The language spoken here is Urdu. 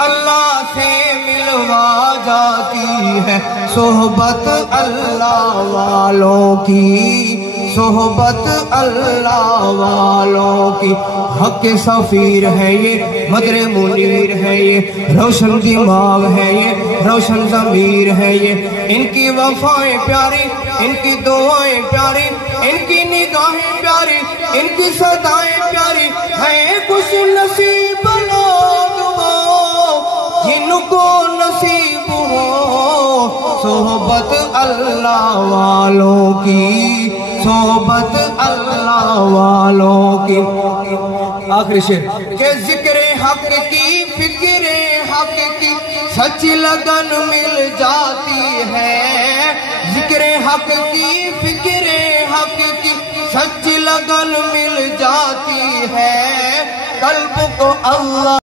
اللہ سے ملوا جاتی ہے صحبت اللہ والوں کی، صحبت اللہ والوں کی۔ حق کے سفیر ہے یہ، مدر منیر ہے یہ، روشن دماغ ہے یہ، روشن ضمیر ہے یہ۔ ان کی وفائیں پیاری، ان کی دعائیں پیاری، ان کی نگاہیں پیاری، ان کی صدائیں پیاری ہیں۔ خوش نصیب لوگ وہ جن کو نصیب ہو صحبت اللہ والوں کی، صحبت اللہ والوں کی۔ آخری شعر کہ ذکر حق کی، فکر حق کی سچ لگن مل جاتی ہے، ذکر حق کی، فکر حق کی سچ لگن مل جاتی ہے۔ قلب کو اللہ